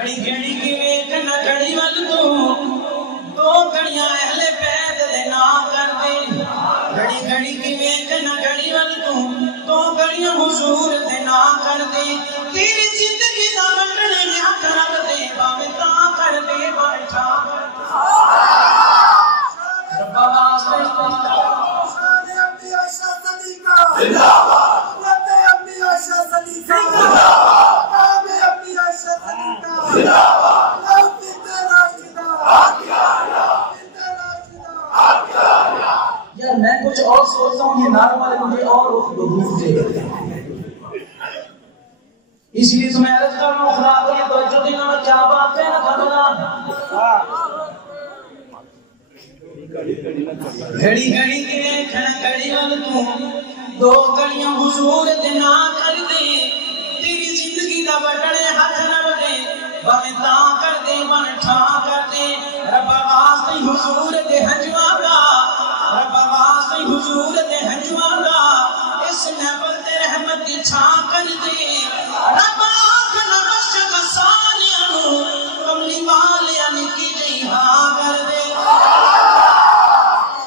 گھڑی گھڑی کی ویکھ نہ گھڑی ول تو دو گھڑیاں اہل بیت دے نا کر دے گھڑی گھڑی کی ویکھ نہ گھڑی ول تو دو گھڑیاں حضور دے نا کر دے تیری زندگی دا بنڈنے میں ہاتھ رکھ دے باویں تاں کر دے بیٹھا ربا واسطے زندہ باد یار میں کچھ اور سوچتا ہوں یہ نعرہ والے مجھے اور حروف دے دیتے ہیں اس لیے تو میں عرض کر رہا ہوں خدا کو یہ توجہ دینا میں کیا بات ہے نا کرنا گھڑی گھڑی کی ویکھن گھڑی ول تو دو گھڑیاں حضور دے نا کر دے تیری زندگی دا بٹڑے ہاتھ نہ بڑے باویں تاں کر دے من ٹھا کر دے رب واسطے حضور دے ہنجواں دا رب واسطے حضور دے ہنجواں دا اس نعمت تے رحمت دی چھاں کر دے رب آنکھ نہ مشک سالیاں نو کملی والیاں نکی جئی ہاں کر دے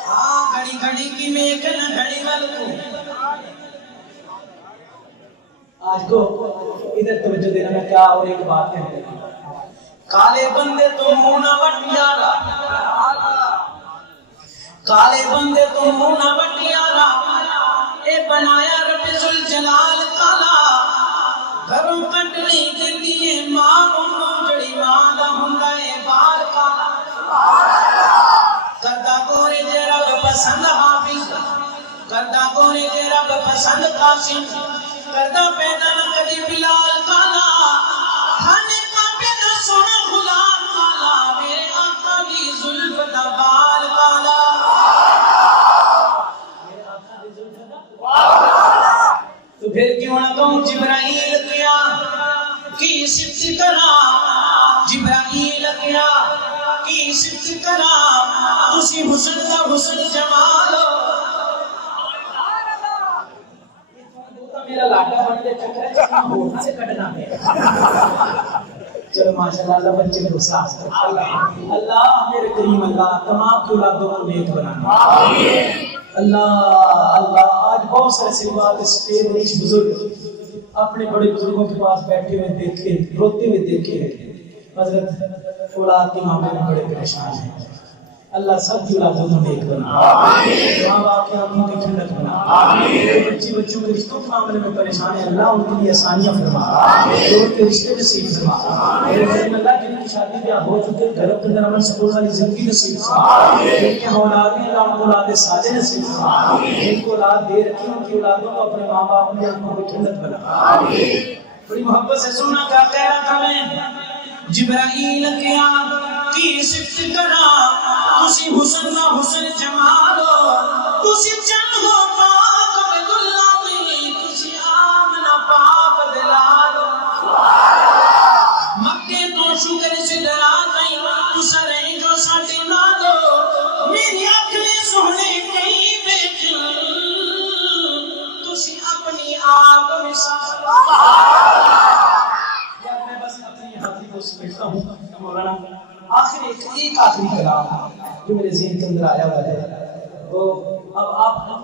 ہاں گھڑی گھڑی کی ویکھ نہ گھڑی ول تو آج کو ادھر توجہ دینا میں کیا اور ایک بات ہے کالے بندے تو منہ نہ وٹ یارا کالے بندے تو منہ نہ وٹ یارا اے بنایا رب ذوالجلال کالا گھروں کٹ نہیں دیندی ہے ماں انہوں جڑی ماں دا ہوندا اے بال کالا کردہ گورے دے رب پسند حافظ کردہ گورے دے رب پسند قاسم کردہ پیدا نہ کدی بلال کالا ہنے کا پیدا سونا غلام کالا میرے آقا دی زلف دا بال کالا میرے آقا دی زلف دا تو پھر کیوں نہ کہوں جبرائیل کیا کی صفت کرا جبرائیل کیا کی صفت کرا تسی حسن دا حسن جمال میرا لاٹا بنتے چکر چکنا ہونا سے کٹنا ہے چلو ماشاءاللہ اللہ بچے کو ساتھ اللہ میرے کریم اللہ تمام کی اولادوں کو نیک بنانا اللہ اللہ آج بہت سارے سلوات اس پیر ریش بزرگ اپنے بڑے بزرگوں کے پاس بیٹھے ہوئے دیکھے روتے ہوئے دیکھے حضرت اولاد کے معاملے میں بڑے پریشان ہیں اللہ سب کی اولادوں کو نیک بنا ماں باپ کے آنکھوں کی ٹھنڈک بنا بچی بچوں کے رشتوں کے معاملے میں پریشان ہے اللہ ان کے لیے آسانیاں فرما جو ان کے رشتے نصیب فرما میرے کریم اللہ جن کی شادی بیاہ ہو چکے گھر کے اندر امن سکون والی زندگی نصیب فرما جن کے اولاد ہیں اللہ ان کو اولاد صالح نصیب فرما جن کو اولاد دے رکھی ان کی اولادوں کو اپنے ماں باپ کی آنکھوں کی ٹھنڈک بنا بڑی محبت سے سننا کیا کہہ رہا تھا میں جبرائیل کیا کی صفت کرا تسی حسن نہ حسن جمالو تسی چن ہو پاک بداللہ میں تسی آمنہ پاک دلالو مکے تو شکر سے ڈرا گئی تسا رہیں جو ساٹے نالو میری اکھلے سہنے کئی بیٹھیں تسی اپنی آپ مثالو یا میں بس اپنی حاضری کو سمجھتا ہوں مولانا آخر ایک آخری کلام جو میرے ذہن کے اندر آیا ہوا ہے وہ اب آپ